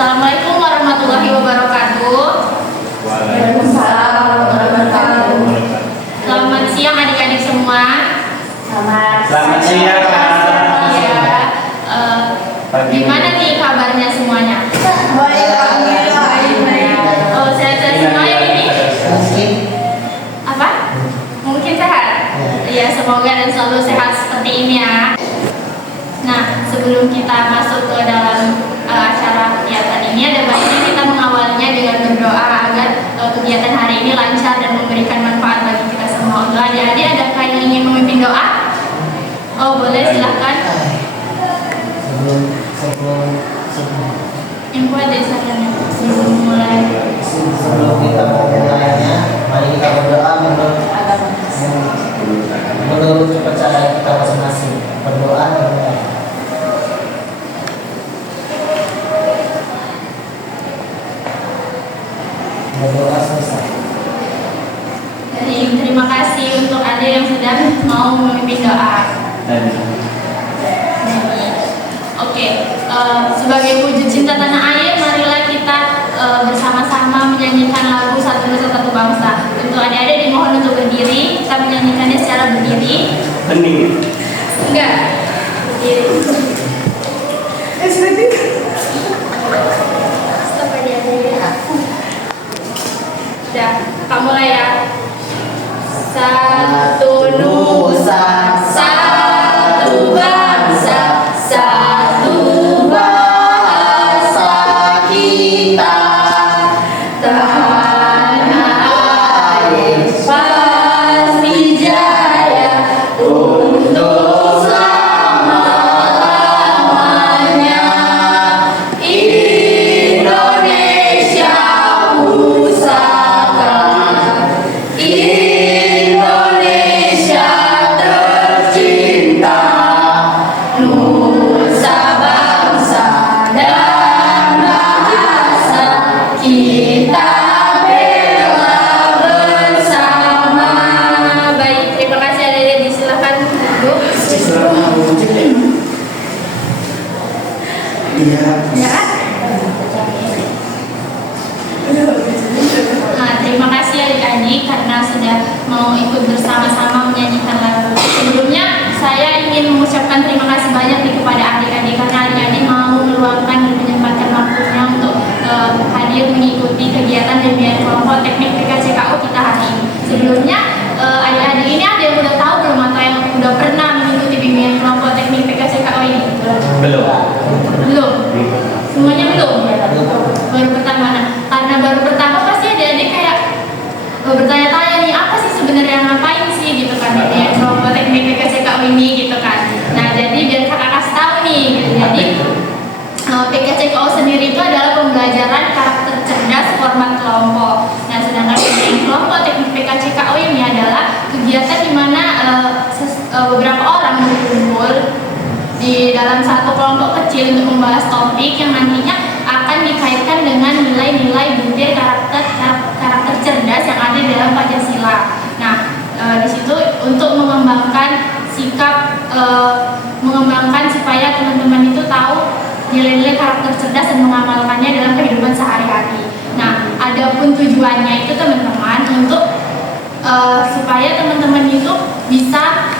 Assalamualaikum warahmatullahi wabarakatuh. Waalaikumsalam warahmatullahi wabarakatuh. Selamat siang adik-adik semua. Selamat siang, Kak. Iya. Gimana nih kabarnya semuanya? Baik, alhamdulillah. Oh, sehat-sehat semua ya ini? Apa? Mungkin sehat? Iya, semoga dan selalu sehat seperti ini ya. Nah, sebelum kita masuk ke dalam acara kegiatan ini, ada baiknya kita mengawalinya dengan berdoa agar kegiatan hari ini lancar dan memberikan manfaat bagi kita semua. Untuk adik-adik, adakah yang ingin memimpin doa? Oh, boleh, silahkan. Yang kuat deh sarannya sebelum mulai. Sebelum kita memulainya, mari kita berdoa menurut kepercayaan kita masing-masing. Berdoa dimulai. Berdoa selesai. Jadi terima kasih untuk adik yang sudah mau memimpin doa. Oke, sebagai wujud cinta tanah air, marilah kita bersama-sama menyanyikan lagu Satu Nusa Satu Bangsa. Untuk adik-adik dimohon untuk berdiri, kita menyanyikannya secara berdiri. Hening. Enggak, berdiri. Stop adik-adik ya. Udah, kamu mulai ya. Satu Nusa, satu bangsa, satu bahasa kita, tanah air pasti jaya untuk selama-lamanya. Indonesia pusaka, Indonesia tercinta, nusa bangsa dan bahasa kita bela bersama. Baik, terima kasih adik-adik, disilakan duduk. Ya. Nah, terima kasih adik-adik karena sudah mau ikut bersama-sama menyanyikan lagu. Sebelumnya saya ingin mengucapkan terima kasih banyak nih kepada adik-adik karena adik-adik mau meluangkan dan menyempatkan waktunya untuk hadir mengikuti kegiatan bimbingan kelompok teknik PKCKO kita hari ini. Sebelumnya adik-adik ini ada yang udah tahu belum atau yang udah pernah mengikuti bimbingan kelompok teknik PKCKO ini? Belum. Belum. Semuanya belum? Baru pertama. Nah, karena baru pertama pasti adik-adik kayak bertanya-tanya nih, apa sih sebenarnya ngapain sih gitu kan ya kelompok teknik PKCKO ini gitu kan. Nah, jadi biar kakak kasih tahu nih gitu. Jadi PKCKO sendiri itu adalah pembelajaran karakter cerdas format kelompok. Nah, sedangkan kelompok teknik PKCKO ini adalah kegiatan di mana beberapa orang berkumpul di dalam satu kelompok kecil untuk membahas topik yang nantinya akan dikaitkan dengan nilai-nilai butir karakter cerdas yang ada di dalam Pancasila. Nah, di situ untuk mengembangkan sikap, mengembangkan supaya teman-teman itu tahu nilai-nilai karakter cerdas dan mengamalkannya dalam kehidupan sehari-hari. Nah, adapun tujuannya itu teman-teman untuk supaya teman-teman itu bisa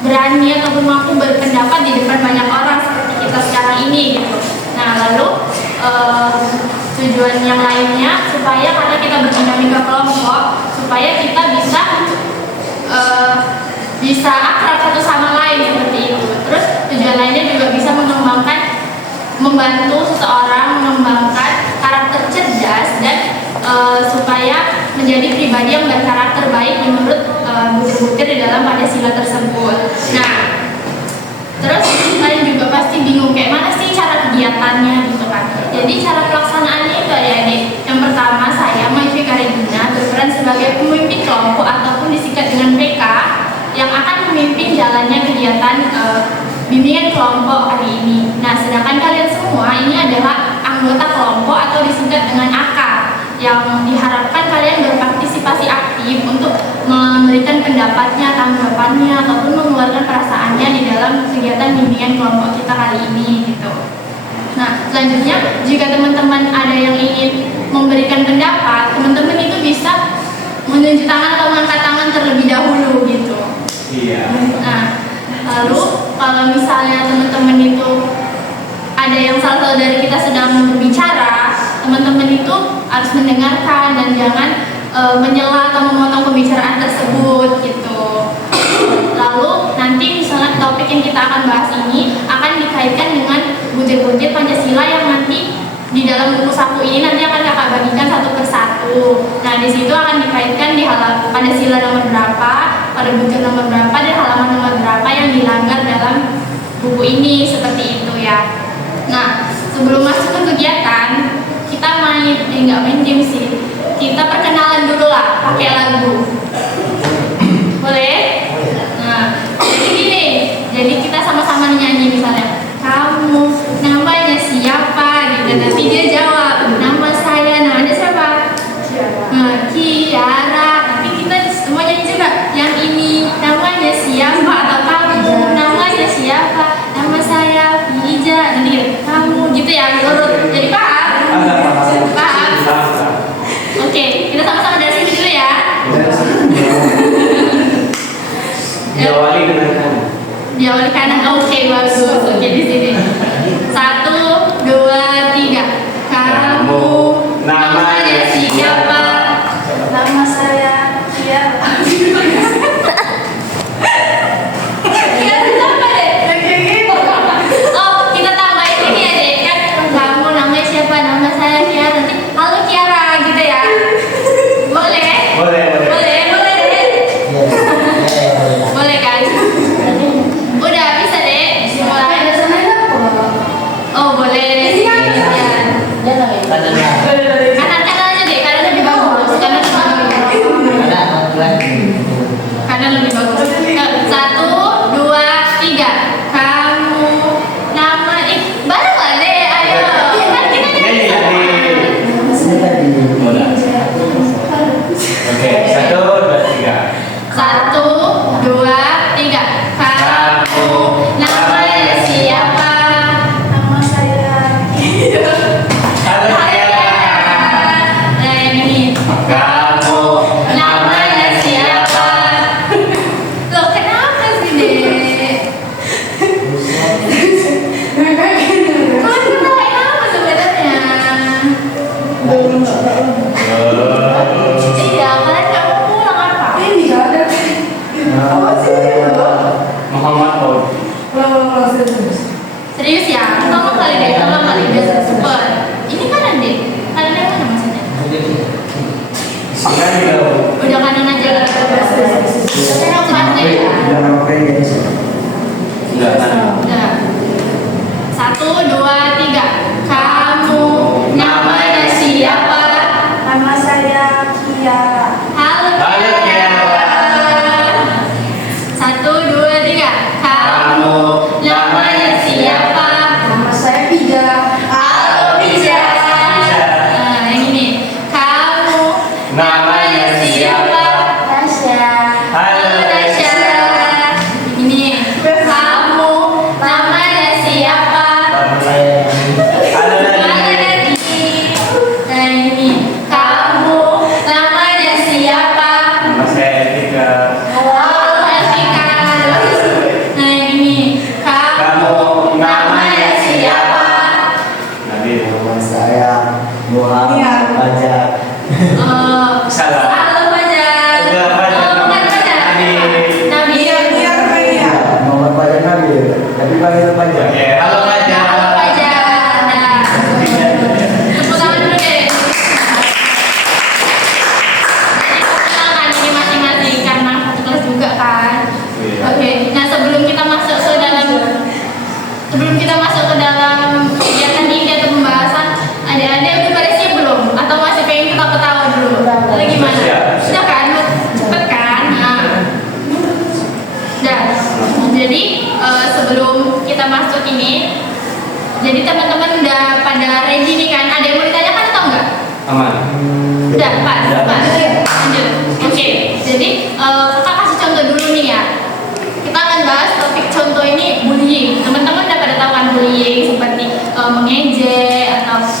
berani ataupun mampu berpendapat di depan banyak orang seperti kita sekarang ini gitu. Nah, lalu tujuan yang lainnya supaya karena kita berdinamika kelompok supaya kita bisa akrab satu sama lain seperti itu. Terus tujuan lainnya juga bisa membantu seseorang mengembangkan karakter cerdas dan supaya menjadi pribadi yang berkarakter baik menurut butir-butir di dalam Pancasila tersebut. Nah, terus kalian juga pasti bingung kayak mana sih cara kegiatannya gitu kan. Jadi cara pelaksanaannya itu adik-adik. Yang pertama, saya Maifri Karidina berperan sebagai pemimpin kelompok ataupun disingkat dengan PK yang akan memimpin jalannya kegiatan bimbingan kelompok hari ini. Nah, sedangkan kalian semua ini adalah anggota kelompok atau disingkat dengan AK yang diharapkan kalian berpartisipasi aktif untuk memberikan pendapatnya, tanggapannya, ataupun mengeluarkan perasaannya di dalam kegiatan bimbingan kelompok kita kali ini gitu. Nah, selanjutnya jika teman-teman ada yang ingin memberikan pendapat, teman-teman itu bisa menunjuk tangan atau mengangkat tangan terlebih dahulu gitu. Iya. Nah, lalu kalau misalnya teman-teman itu ada yang salah satu dari kita sedang berbicara, teman-teman itu harus mendengarkan dan jangan menyela atau memotong pembicaraan tersebut gitu. Lalu nanti misalnya topik yang kita akan bahas ini akan dikaitkan dengan butir-butir Pancasila yang nanti di dalam buku saku ini nanti akan kakak bagikan satu persatu. Nah, di situ akan dikaitkan di halaman Pancasila nomor berapa, pada butir nomor berapa, dan halaman nomor berapa yang dilanggar dalam buku ini, seperti itu ya. Nah, sebelum masuk ke kegiatan, kita nggak main game sih. Kita perkenalan dulu lah, pakai lagu. Boleh? Nah, jadi gini. Jadi kita sama-sama nyanyi misalnya. Kamu namanya siapa? Gitu. Nanti dia jawab. Nama saya. Namanya siapa? Kiara. Nanti kita semua nyanyi juga. Yang ini namanya siapa? Atau kamu namanya siapa? Nama saya Fija. Nanti gitu. Kamu gitu ya, urut. Jadi paham? Paham? Oke, kita sama-sama dari sini dulu ya. Diawali dengan kanan. Diawali kanan. Oke, bagus. Oke, di sini. 1, 2, 3. Kamu namanya siapa? Nama saya Kiara. Kiara siapa deh? Oh, kita tambahin ini ya deh kan. Kamu namanya siapa? Nama saya Kiara. Nanti halo Kiara gitu ya. Boleh? Boleh, boleh. Boleh, boleh deh. Iya, boleh. Boleh kan? Udah bisa deh. Dimulai.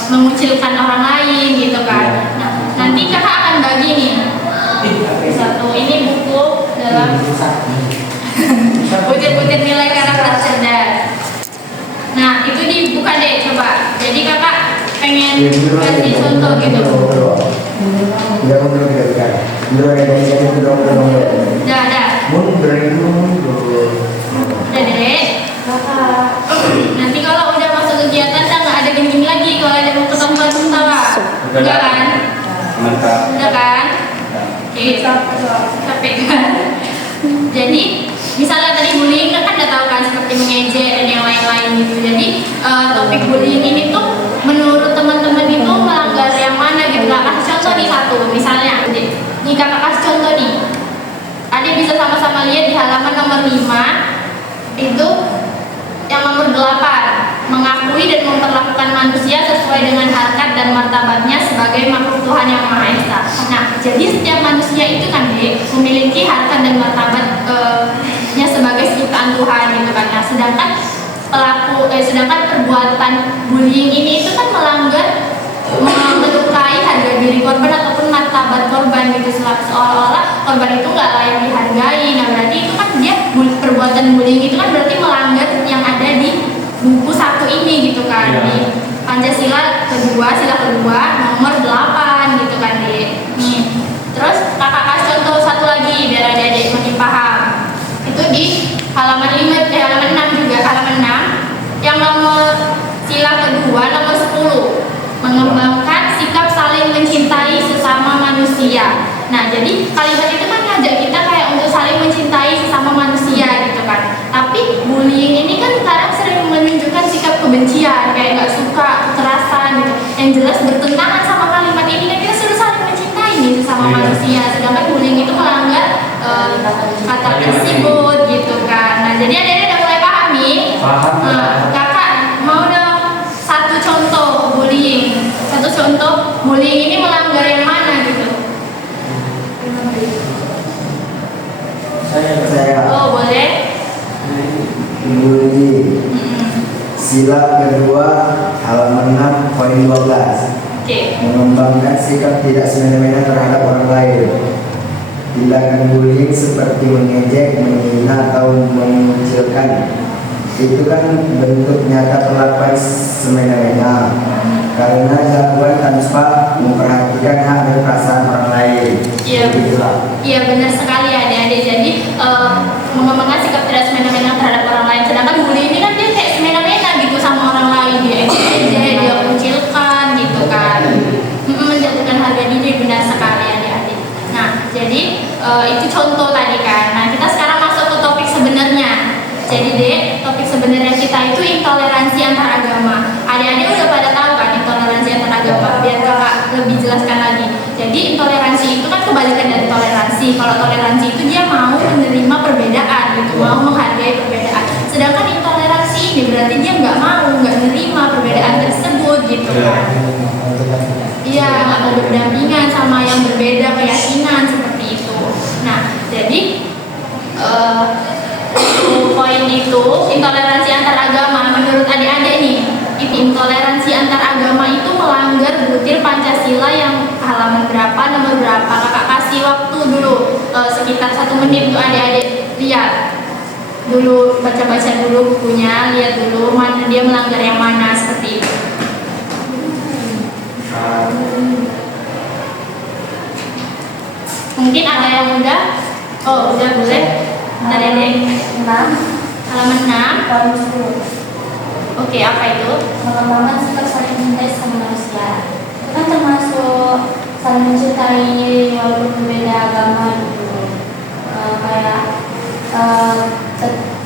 mengucilkan orang lain gitu kan. Nah, nanti kakak akan bagi nih satu ini buku dalam butir-butir nilai karakter cerdas. Nah, itu dibuka deh coba. Jadi kakak pengen kasih contoh gitu. Dah. Udah deh. Nanti kalau udah masuk kegiatan dah nggak ada gini-gini lagi. Kalau ada mau ketawa-ketawa, enggak kan? Mantap. Udah kan? Oke, capek kan? Jadi misalnya tadi bullying kan udah tahu kan seperti mengejek dan yang lain-lain gitu. Jadi topik bullying ini tuh menurut teman-teman itu melanggar yang mana gitu. Nah, kasih contoh nih satu, misalnya nih kakak kasih contoh nih. Adik bisa sama-sama lihat di halaman nomor 5 itu yang nomor 8, mengakui dan memperlakukan manusia sesuai dengan harkat dan martabatnya sebagai makhluk Tuhan yang Maha Esa. Nah, jadi setiap manusia itu kan memiliki harkat dan martabatnya sebagai ciptaan Tuhan gitu kan. Nah, sedangkan perbuatan bullying ini itu kan melanggar melukai harga diri korban ataupun martabat korban gitu, seolah-olah korban itu nggak layak dihargai. Nah, berarti itu kan dia perbuatan bullying itu kan berarti melanggar yang ada di buku 1 ini gitu kan, di Pancasila sila kedua nomor 8 gitu kan nih. Terus kakak kasih contoh satu lagi biar adik-adik makin paham. Itu di halaman 6 juga, halaman 6 yang nomor sila kedua nomor 10, mengembangkan sikap saling mencintai sesama manusia. Nah, jadi kalimat itu kan ngajak kita kayak untuk saling mencintai sesama manusia gitu kan. Tapi bullying ini kan kadang sering menunjukkan sikap kebencian, kayak nggak suka, kekerasan gitu. Yang jelas bertentangan sama kalimat ini kan, kita suruh saling mencintai nih sesama manusia. Sedangkan bullying itu melanggar kata tersebut gitu kan. Nah, jadi adik-adik udah mulai paham nih. Kakak mau dong satu contoh bullying. Satu contoh bullying ini melanggar yang mana gitu? Saya Oh, boleh. bullying. Sila kedua halaman 6 poin 12. Oke. Mengembangkan sikap tidak semena-mena terhadap orang lain. Tindakan bullying seperti mengejek, menghina atau mengucilkan itu kan bentuk nyata perlakuan semena-mena karena dilakukan tanpa memperhatikan hak dan perasaan orang lain. Iya, benar sekali adik-adik. Jadi mengembangkan sikap tidak semena-mena terhadap orang lain. Sedangkan bully ini kan dia kayak semena-mena gitu sama orang lain, dia ejek, dia kucilkan gitu kan, menjatuhkan harga diri. Benar sekali adik-adik. Nah, jadi itu contoh tadi kan. Nah, kita sekarang masuk ke topik sebenarnya. Jadi topik sebenarnya kita itu intoleransi antar agama. Adik-adik udah pada tahu kan intoleransi antar agama? Biar kakak lebih jelaskan lagi. Jadi intoleransi itu kan kebalikan dari toleransi. Kalau toleransi itu dia mau menerima perbedaan gitu, mau menghargai perbedaan. Sedangkan intoleransi ini berarti dia nggak menerima perbedaan tersebut gitu kan. Iya, nggak mau berdampingan sama yang berbeda keyakinan seperti itu. Nah, jadi poin itu intoleransi antar agama menurut adik-adik nih, intoleransi antar agama itu melanggar butir Pancasila yang halaman berapa, nomor berapa. Kakak kasih waktu dulu sekitar 1 menit untuk adik-adik lihat dulu, baca-baca dulu bukunya, lihat dulu mana dia melanggar yang mana seperti itu. Mungkin ada yang udah? Oh, udah boleh. Bentar ya, Dek. 6 Halaman 6. poin 10. Oke, apa itu? Mengembangkan sikap saling mencintai sesama manusia. Itu kan termasuk saling mencintai walaupun berbeda agama gitu. Kayak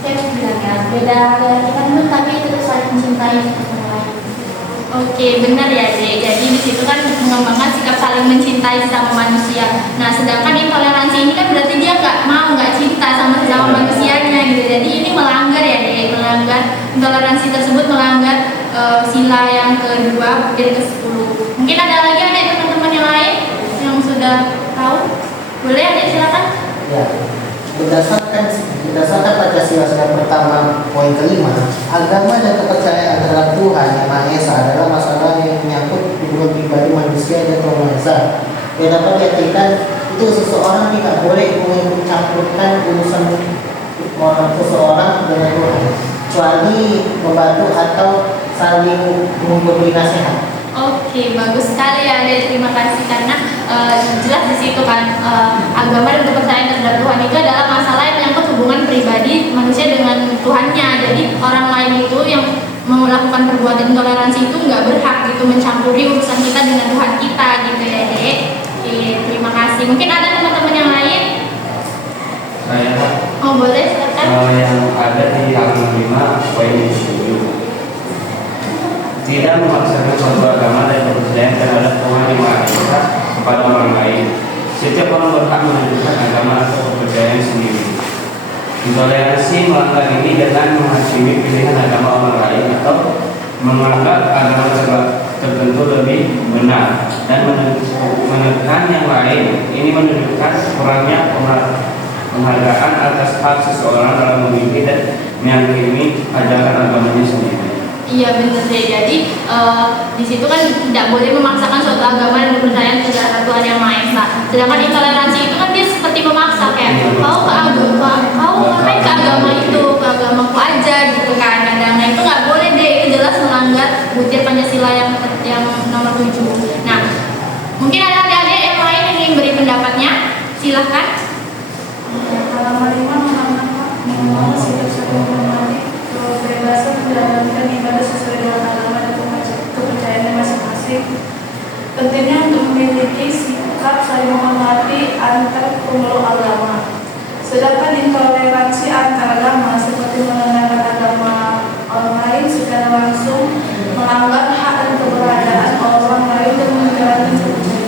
saya bilang ya, beda keyakinan itu tapi tetap saling mencintai satu sama lain. Oke, benar ya, Dek. Jadi di situ kan mengembangkan sikap saling mencintai sesama manusia. Nah, sedangkan intoleransi ini kan berarti dia nggak cinta sama sesama manusianya gitu. Jadi ini melanggar ya, Dek. Melanggar intoleransi tersebut melanggar sila yang kedua butir ke-10. Mungkin ada lagi adik teman-teman yang lain yang sudah tahu? Boleh adik, silakan. Ya, berdasarkan Pancasila yang pertama poin kelima, agama dan kepercayaan terhadap Tuhan yang Maha Esa adalah masalah yang yang dapat diartikan itu seseorang tidak boleh mencampurkan urusan seseorang dengan Tuhan, kecuali membantu atau saling memberi nasihat. Oke, bagus sekali ya, Dek. Terima kasih karena jelas di situ kan agama dan kepercayaan terhadap Tuhan itu adalah masalah yang menyangkut hubungan pribadi manusia dengan Tuhannya. Jadi orang lain itu yang melakukan perbuatan intoleransi itu nggak berhak gitu mencampuri urusan kita dengan Tuhan kita gitu ya, Dek. Oke, terima kasih. Mungkin ada teman-teman yang lain? Saya Oh, boleh silakan. yang ada di halaman 5 poin 7. Tidak memaksakan suatu agama dan kepercayaan terhadap Tuhan yang Maha Esa kepada orang lain. Setiap orang berhak menunjukkan agama atau kepercayaan sendiri. Intoleransi melanggar ini dengan menghakimi pilihan agama orang lain atau menganggap agama tertentu lebih benar dan menekan yang lain. Ini menunjukkan kurangnya penghargaan atas hak seseorang dalam memilih dan meyakini ajaran agamanya sendiri. Iya benar deh. Jadi di situ kan tidak boleh memaksakan suatu agama dan kepercayaan terhadap Tuhan yang Maha Esa. Sedangkan intoleransi itu kan dia seperti memaksa kayak kau ngapain ke agama itu, ke agamaku aja gitu kan. Nah itu nggak boleh deh. Itu jelas melanggar butir Pancasila yang nomor 7. Nah mungkin ada adik-adik yang lain yang ingin beri pendapatnya, silahkan. Halaman 5 mengenai setiap satu mengenai kebebasan menjalankan ibadah sesuai dengan agama dan kepercayaan masing-masing. Pentingnya untuk memiliki sikap saling menghormati antar pemeluk agama. Sedangkan intoleransi antar agama seperti menentang agama orang lain secara langsung melanggar hak dan keberadaan orang lain dan menjalankan kepercayaan.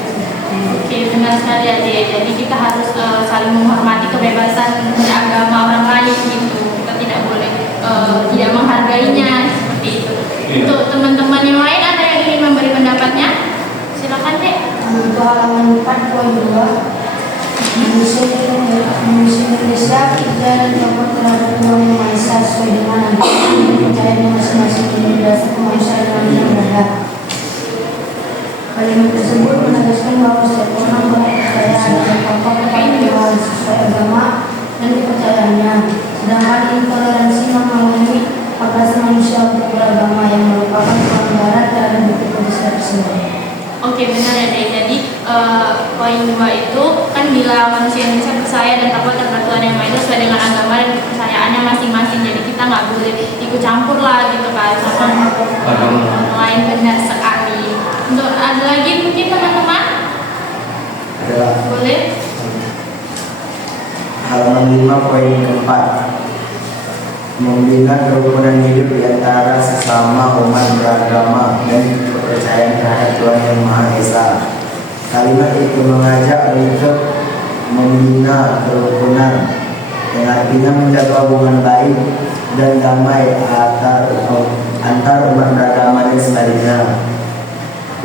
Oke, benar sekali adik. Jadi kita harus saling menghormati kebebasan beragama orang lain gitu. Kita tidak boleh tidak menghargainya seperti itu. Untuk teman-teman yang lain ada yang ingin memberi pendapatnya? Silakan dek. Untuk halaman 4 poin 2, manusia Indonesia kita dapat terhadap Tuhan yang Maha Esa sesuai dengan agama dan kepercayaan masing-masing ini berdasar kemanusiaan yang berada. Kalimat tersebut menegaskan bahwa setiap orang berpercaya dan pokok kepada Tuhan sesuai agama dan kepercayaannya. Sedangkan intoleransi memenuhi hak asasi manusia untuk beragama yang merupakan pelanggaran terhadap bukti Pancasila tersebut. Oke, benar ya dek. Jadi poin 2 itu kan bila manusia Indonesia percaya dan takut terhadap Tuhan yang Maha Esa sesuai dengan agama dan kepercayaannya masing-masing. Jadi kita nggak boleh ikut campur lah gitu kan sama orang lain. Benar sekali. Untuk ada lagi mungkin teman-teman? Adalah Boleh? halaman 5 poin keempat, membina kerukunan hidup di antara sesama umat beragama dan kepercayaan terhadap Tuhan yang Maha Esa. Kalimat itu mengajak untuk membina kerukunan yang artinya menjaga hubungan baik dan damai antar umat beragama dan sebaliknya.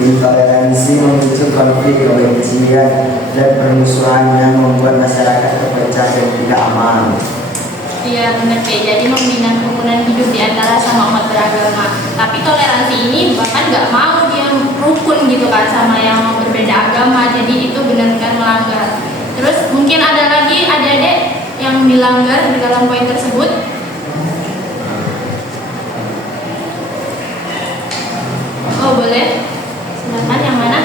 Intoleransi memicu konflik, kebencian, dan permusuhan yang membuat masyarakat terpecah dan tidak aman. Iya benar deh. Jadi membina kerukunan hidup di antara sama umat beragama. Tapi toleransi ini bahkan nggak mau dia rukun gitu kan sama yang berbeda agama. Jadi itu benar-benar melanggar. Terus mungkin ada lagi adik-adik yang dilanggar di dalam poin tersebut. Oh boleh. Silakan yang mana?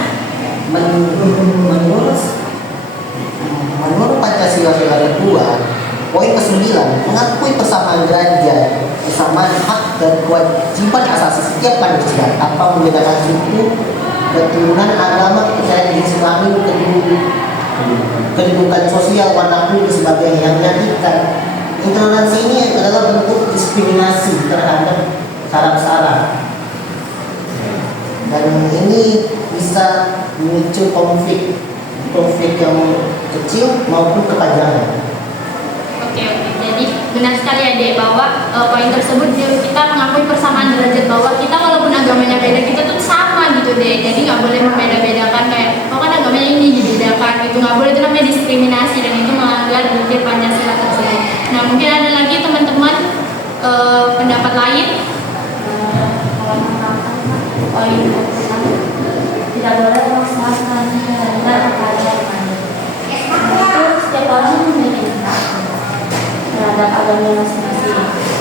Menurut Pancasila Pilar 2, poin ke-9 mengakui persamaan derajat, persamaan hak dan kewajiban asasi setiap manusia tanpa membedakan suku, keturunan, agama, kepercayaan jenis kelamin, kedudukan sosial, warna kulit, dan sebagainya yang menyakitkan. Intoleransi ini adalah bentuk diskriminasi terhadap syarat-syarat. Dan ini bisa memicu konflik yang kecil maupun kepanjangan. Oke. Jadi benar sekali ya dek bahwa poin tersebut kita mengakui persamaan derajat bahwa kita walaupun agamanya beda kita tuh sama gitu deh. Jadi nggak boleh membeda-bedakan kayak kan agamanya ini dibedakan gitu, nggak boleh. Itu namanya diskriminasi dan itu melanggar butir Pancasila tersebut. Nah mungkin ada lagi teman-teman pendapat lain. Poin 26, tidak boleh memaksakan agama masing-masing.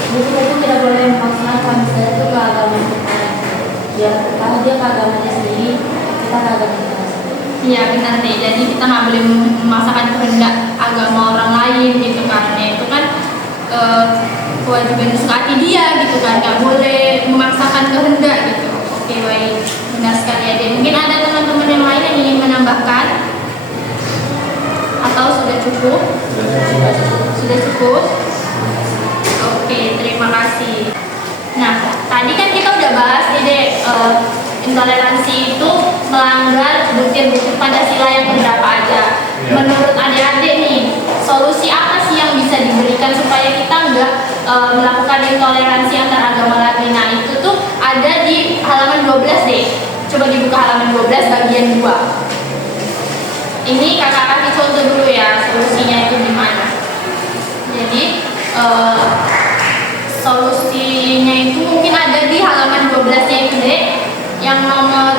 Jadi kita itu tidak boleh memaksakan manusia itu ke agama kita. Ya, kalau dia ke agamanya sendiri, kita ke agama kita sendiri. Iya benar deh, jadi kita nggak boleh memaksakan kehendak agama orang lain gitu kan. Ya, itu kan kewajiban suka hati dia gitu kan, nggak boleh memaksakan kehendak gitu. Oke baik, benar sekali ya deh. Mungkin ada teman-teman yang lain yang ingin menambahkan atau sudah cukup? Sudah cukup? Oke, terima kasih. Nah, tadi kan kita udah bahas nih deh, intoleransi itu melanggar butir-butir Pancasila yang beberapa aja. Menurut adik-adik nih, solusi apa sih yang bisa diberikan supaya kita nggak melakukan intoleransi antar agama lagi? Nah, itu tuh ada di halaman 12 deh. Coba dibuka halaman 12 bagian 2. Ini kakak kasih contoh dulu ya, solusinya itu gimana. Jadi solusinya itu mungkin ada di halaman 12-nya itu deh, yang nomor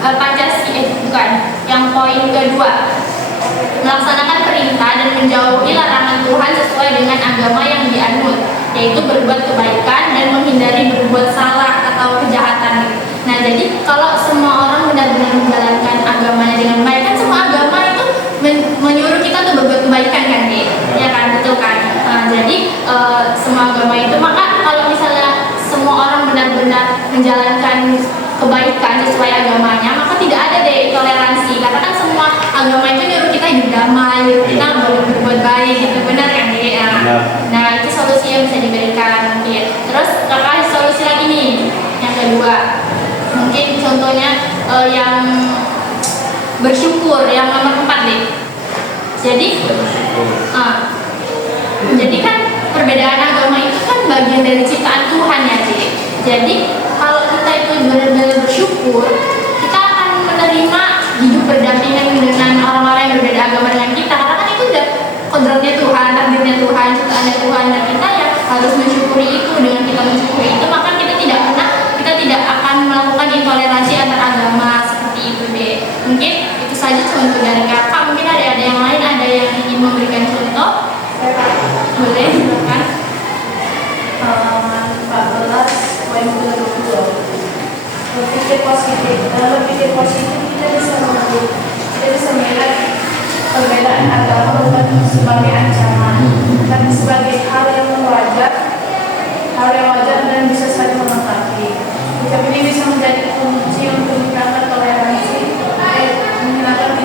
Pancasila bukan, yang poin kedua, melaksanakan perintah dan menjauhi larangan Tuhan sesuai dengan agama yang dianut, yaitu berbuat kebaikan dan menghindari berbuat salah atau kejahatan. Nah, jadi kalau semua orang benar-benar menjalankan agamanya dengan baik, kan semua agama itu menyuruh kita untuk berbuat kebaikan kan, ya kan, betul kan? Nah, jadi semua agama itu, maka kalau misalnya semua orang benar-benar menjalankan kebaikan sesuai agamanya, maka tidak ada deh toleransi, karena kan semua agama itu nyuruh kita hidup damai, kita boleh berbuat baik, gitu, benar kan? Nah, itu solusi yang bisa diberikan mungkin. Terus kakak solusi lagi nih, yang kedua, mungkin contohnya yang bersyukur, yang nomor 4 deh. Jadi kan perbedaan agama itu kan bagian dari ciptaan Tuhan ya, Dek. Jadi kalau kita itu benar-benar bersyukur, kita akan menerima hidup berdampingan dengan orang-orang yang berbeda agama dengan kita, karena kan itu udah kodratnya Tuhan, takdirnya Tuhan, ciptaannya Tuhan, dan kita ya harus mensyukuri itu. Dengan kita mensyukuri itu, maka kita tidak akan melakukan intoleransi antar agama seperti itu deh. Mungkin itu saja contoh dari kakak. Mungkin ada yang lain, ada yang ingin memberikan contoh? Boleh, silakan. Halaman 14 poin kedua, berpikir positif. Dalam berpikir positif kita bisa melihat perbedaan agama bukan sebagai ancaman, tapi sebagai hal yang wajar dan bisa saling melengkapi. Sikap ini bisa menjadi kunci untuk menghilangkan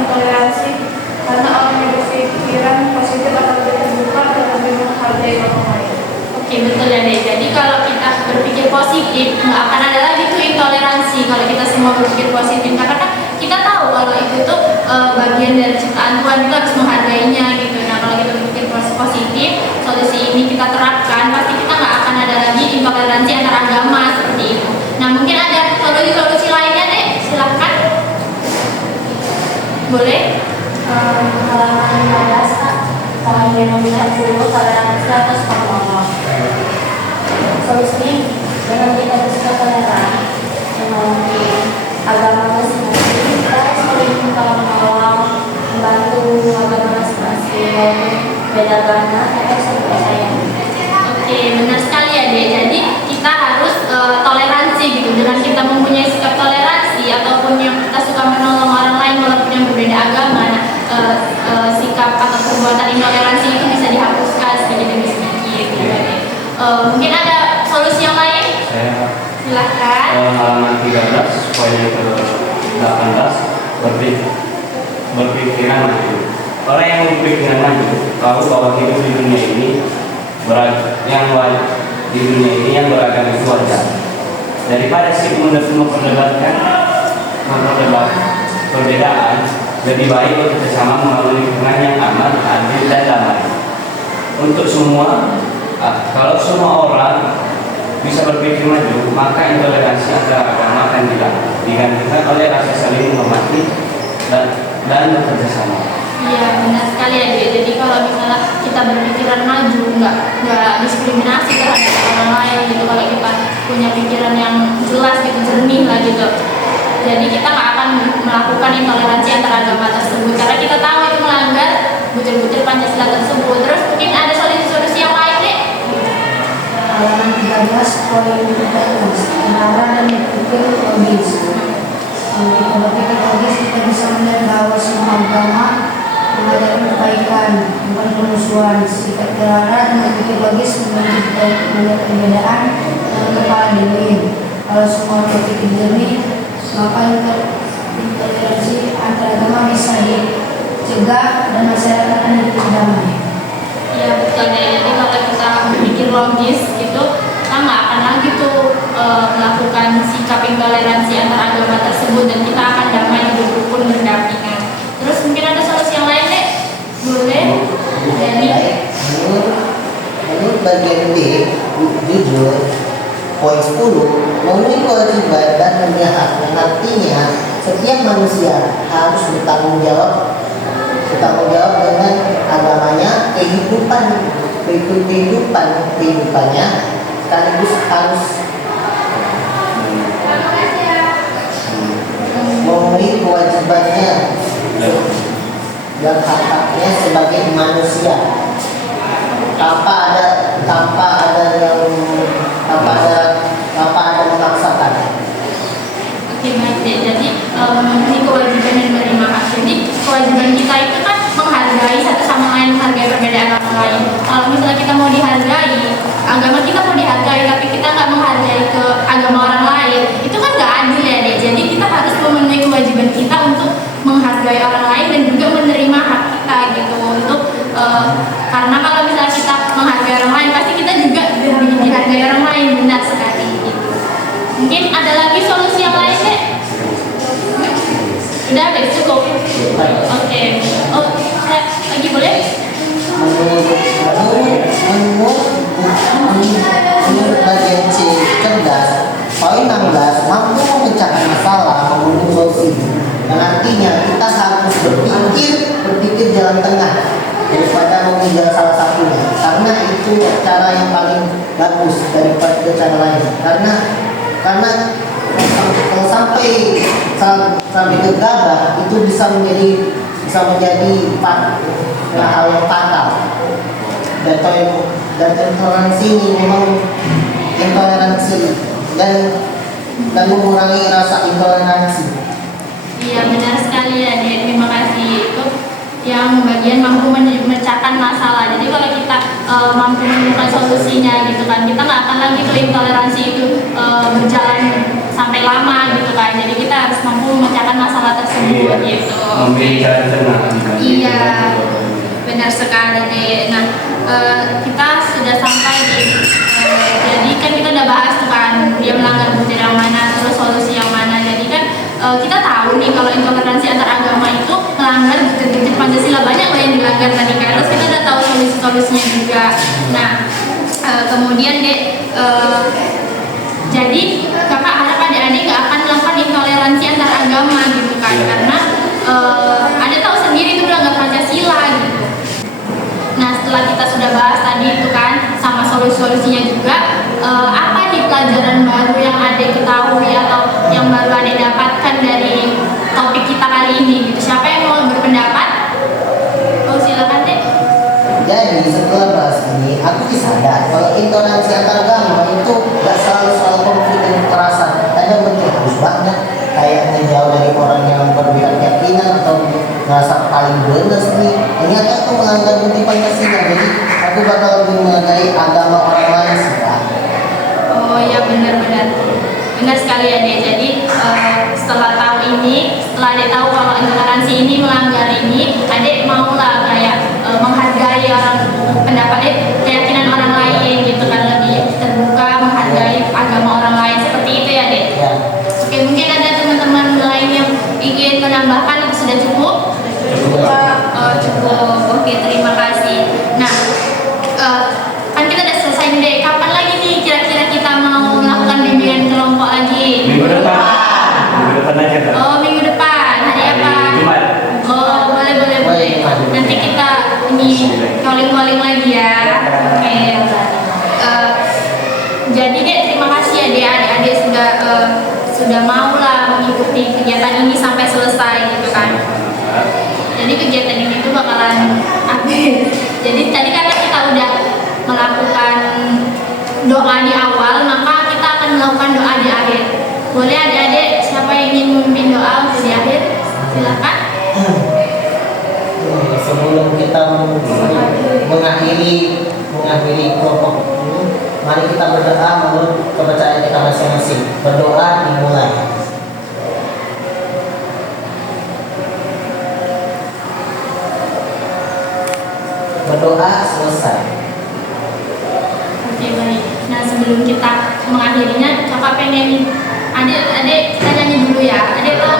intoleransi, karena orang yang berpikiran positif akan lebih terbuka dan lebih menghargai orang lain. Oke, betul ya deh. Jadi kalau kita berpikir positif, nggak akan ada lagi tuh intoleransi. Kalau kita semua berpikir positif, karena kan kita tahu kalau itu tuh bagian dari ciptaan Tuhan, kita harus menghargainya gitu. Nah, kalau kita berpikir positif, solusi ini kita terapkan, pasti kita nggak akan ada lagi intoleransi antar agama seperti itu. Nah, mungkin ada solusi lainnya deh, silahkan. Boleh? Halaman 15 Kak, poin yang nomor 10, toleransi atas pengomong. Solusi dengan kita bersikap toleran, memahami agama masing-masing, kita harus saling menolong, membantu agama masing-masing, beda agama, kita harus percaya. Oke, benar sekali ya deh. Jadi kita harus toleransi gitu. Dengan kita mempunyai sikap toleransi ataupun yang kita suka menolong orang lain walaupun yang berbeda agama, sikap atau perbuatan intoleransi itu bisa dihapuskan sedikit demi sedikit. Mungkin ada solusi yang lain? Silahkan. Halaman 13 poin yang ke-18, berpikiran maju. Orang yang berpikiran maju tahu bahwa hidup di dunia ini yang beragam itu wajar. Daripada memperdebatkan perbedaan, lebih baik bersama melalui hubungan yang aman, adil dan damai. Untuk semua, kalau semua orang bisa berpikir maju, maka intoleransi antara agama akan hilang, digantikan oleh rasa saling menghormati dan bekerja sama. Iya, benar sekali ya Dek. Jadi kalau misalnya kita berpikiran maju, nggak diskriminasi terhadap orang lain gitu. Kalau kita punya pikiran yang jelas gitu, jernih lah gitu. Jadi kita nggak akan melakukan intoleransi antara agama tersebut, karena kita tahu itu melanggar butir-butir Pancasila tersebut. Terus mungkin ada solusi-solusi yang halaman 13 poin 14 terarah dan berpikir logis. Kalau berpikir logis kita bisa melihat bahwa semua agama mengajarkan kebaikan, bukan permusuhan. Sikap terarah dan berpikir logis memiliki melihat perbedaan dan kepala dingin. Kalau semua berpikir jernih, maka intoleransi antar agama bisa dicegah dan masyarakat akan hidup damai. Iya betul deh. Jadi kalau kita berpikir logis gitu, kita nggak akan lagi tuh melakukan sikap intoleransi antar agama tersebut dan kita akan damai hidup rukun berdampingan. Terus mungkin ada solusi yang lain deh? Boleh? Jadi Menurut bagian D, jujur, poin 10, memenuhi kewajiban dan punya hak, yang artinya setiap manusia harus bertanggung jawab dengan agamanya, kehidupannya, sekaligus harus memenuhi kewajibannya dan hak-haknya sebagai manusia tanpa ada memaksakan. oke baik deh. Jadi memenuhi kewajiban dan menerima hak. Jadi kewajiban kita itu kan menghargai satu sama lain, menghargai perbedaan orang lain. Kalau misalnya kita mau dihargai, agama kita mau dihargai, tapi kita nggak menghargai ke agama orang lain, itu kan nggak adil ya deh. Jadi kita harus memenuhi kewajiban kita untuk menghargai orang lain dan juga menerima hak kita gitu. Karena kalau misalnya kita menghargai orang lain, pasti kita juga dihargai orang lain, benar sekali gitu. Mungkin ada lagi solusi yang lain deh? Udah deh, cukup. Oke. Oh, lagi boleh? Menurut bagian C, cerdas, poin 16, mampu memecahkan masalah, membunuh solusi. Yang artinya kita harus berpikir jalan tengah daripada memilih salah satunya, karena itu cara yang paling bagus daripada cara lain. Karena kalau sampai gegabah itu bisa menjadi hal yang fatal. Dan intoleransi ini memang intoleransi dan mengurangi rasa intoleransi. Iya benar sekali ya deh. Terima kasih. Itu yang bagian mampu memecahkan masalah. Jadi kalau kita mampu menemukan solusinya gitu kan, kita nggak akan lagi tuh intoleransi itu berjalan sampai lama gitu kan. Jadi kita harus mampu memecahkan masalah tersebut gitu. Memberi jalan tengah. Iya benar sekali deh. Nah kita sudah sampai di jadi kan kita udah bahas tuh kan dia melanggar butir yang mana, terus solusi yang mana. Jadi kan kita tahu nih kalau intoleransi antar agama itu melanggar butir-butir Pancasila, banyak loh yang dilanggar tadi kan. Terus kita udah tahu solusi-solusinya juga. Nah kemudian deh jadi kakak harap adik-adik gak akan melakukan intoleransi antar agama gitu kan, karena ada tahu sendiri itu melanggar Pancasila gitu. Nah setelah kita sudah bahas tadi itu kan sama solusi-solusinya juga, apa nih pelajaran baru yang adik ketahui atau yang baru adik dapatkan dari topik kita kali ini gitu? Siapa yang mau berpendapat? Oh silakan deh. Jadi setelah bahas ini, aku sadar kalau intoleransi antar agama itu gak selalu soal konflik dan kekerasan. Kadang bentuk harus banget, kayak menjauh dari orang yang berbeda keyakinan atau merasa paling benar nih. Ternyata aku melanggar butir Pancasila, jadi aku bakal lebih menghargai agama orang lain sih. Oh iya benar-benar sekali ya deh. Jadi setelah tahu ini, setelah adik tahu kalau intoleransi ini melanggar ini, adik maulah kayak menghargai orang pendapat keyakinan orang lain gitu kan, lebih terbuka menghargai agama orang lain seperti itu ya dek. Ya. Oke, mungkin ada teman-teman lain yang ingin menambahkan atau sudah cukup? Cukup. Oke, terima kasih. Nah kan kita udah selesai nih dek. Kapan lagi nih kira-kira kita mau melakukan bimbingan kelompok lagi? Minggu depan aja kan? Oh minggu depan, hari apa? Jumat. Oh boleh. Nanti kita ini calling lagi ya. Oke. Jadi dek terima kasih ya dek, adik-adik sudah mau lah mengikuti kegiatan ini sampai selesai gitu kan. Jadi kegiatan ini tuh bakalan update. Jadi tadi karena kita udah melakukan doa di awal, maka kita akan melakukan doa di akhir. Boleh adik-adik siapa yang ingin memimpin doa untuk di akhir? Silakan. Sebelum kita mengakhiri kelompok ini, mari kita berdoa menurut kepercayaan kita masing-masing. Berdoa dimulai. Berdoa selesai. Oke, baik. Nah, sebelum kita mengakhirinya, kakak pengen adik kita nyanyi dulu ya. Adik tahu